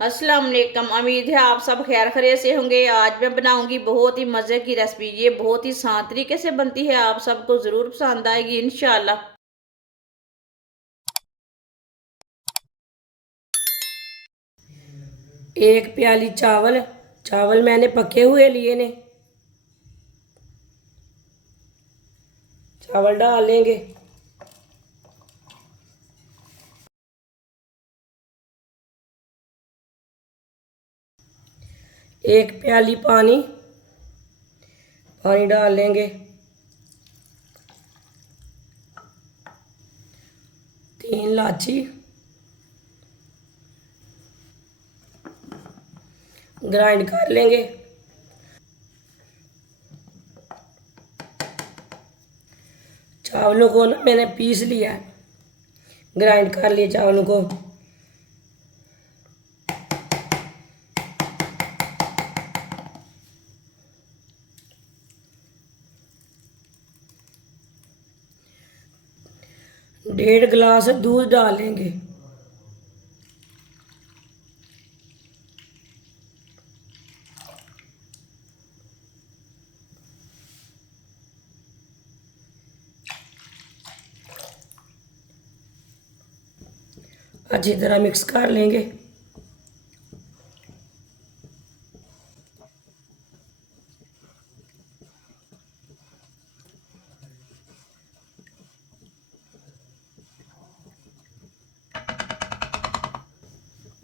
अस्सलाम वालेकुम। उम्मीद है आप सब खैर खैरियत से होंगे। आज मैं बनाऊंगी बहुत ही मज़े की रेसिपी। ये बहुत ही आसान तरीके से बनती है, आप सबको ज़रूर पसंद आएगी इंशाल्लाह। एक प्याली चावल चावल मैंने पके हुए लिए ने। चावल डाल लेंगे। एक प्याली पानी पानी डाल लेंगे। 3 इलायची ग्राइंड कर लेंगे। चावलों को ना मैंने पीस लिया है, ग्राइंड कर लिए चावलों को। डेढ़ गिलास दूध डाल लेंगे। अच्छी तरह मिक्स कर लेंगे।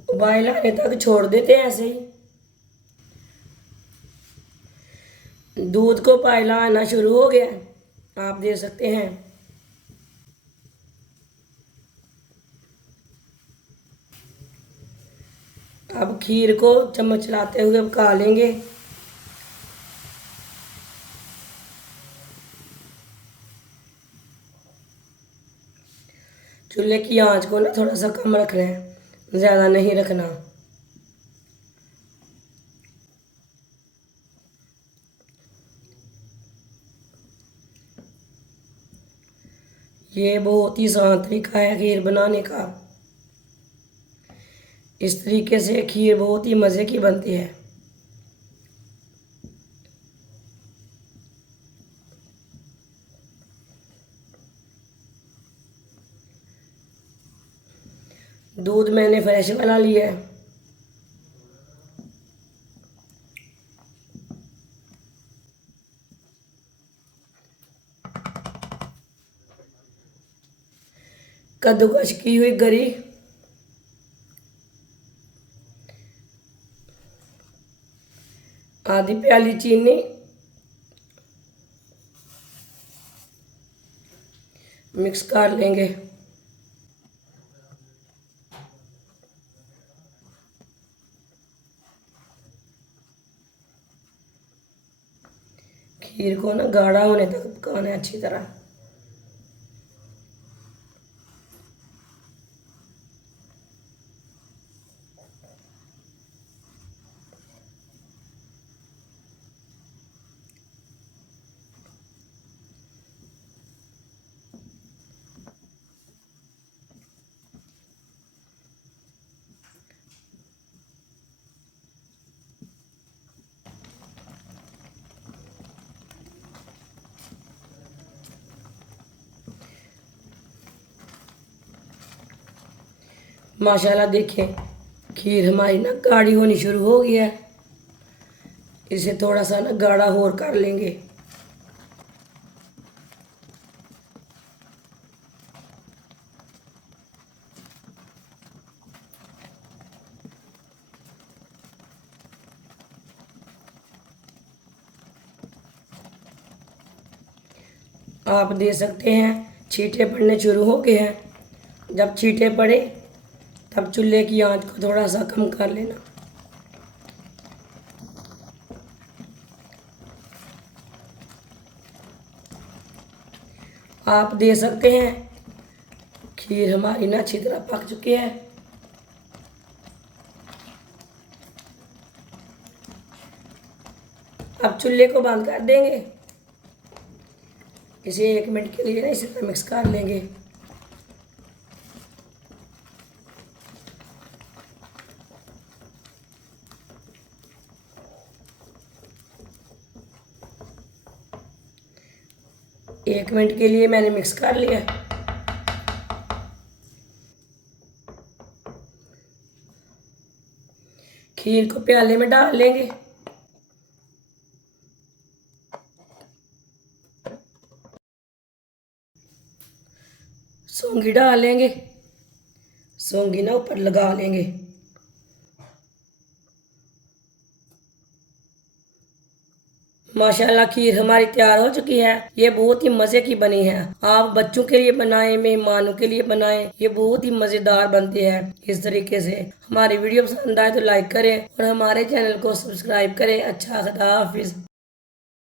उबाल आने तक छोड़ देते हैं ऐसे ही। दूध को उबाला आना शुरू हो गया है, आप देख सकते हैं। अब खीर को चम्मच चलाते हुए पका लेंगे। चूल्हे की आंच को ना थोड़ा सा कम रखना है, ज़्यादा नहीं रखना। ये बहुत ही आसान तरीका है खीर बनाने का। इस तरीके से खीर बहुत ही मज़े की बनती है। दूध मैंने फ्रेश वाला लिया है। कद्दूकस की हुई गरी, आधी प्याली चीनी, मिक्स कर लेंगे। खीर को ना गाढ़ा होने तक पकाना है अच्छी तरह। माशाल्लाह देखें, खीर हमारी ना गाढ़ी होनी शुरू हो गई है। इसे थोड़ा सा ना गाढ़ा और कर लेंगे। आप दे सकते हैं छींटे पड़ने शुरू हो गए हैं। जब छींटे पड़े तब चूल्हे की आंच को थोड़ा सा कम कर लेना। आप दे सकते हैं खीर हमारी ना अच्छी तरह पक चुकी है। अब चूल्हे को बंद कर देंगे। इसे 1 मिनट के लिए ना इसी तरह मिक्स कर लेंगे। 1 मिनट के लिए मैंने मिक्स कर लिया। खीर को प्याले में डाल लेंगे। सौंगी डाल लेंगे। सौंगी ना ऊपर लगा लेंगे। माशाल्लाह खीर हमारी तैयार हो चुकी है। ये बहुत ही मज़े की बनी है। आप बच्चों के लिए बनाएं, मेहमानों के लिए बनाएं। ये बहुत ही मज़ेदार बनती है। इस तरीके से हमारी वीडियो पसंद आए तो लाइक करें और हमारे चैनल को सब्सक्राइब करें। अच्छा, खुदा हाफिज़।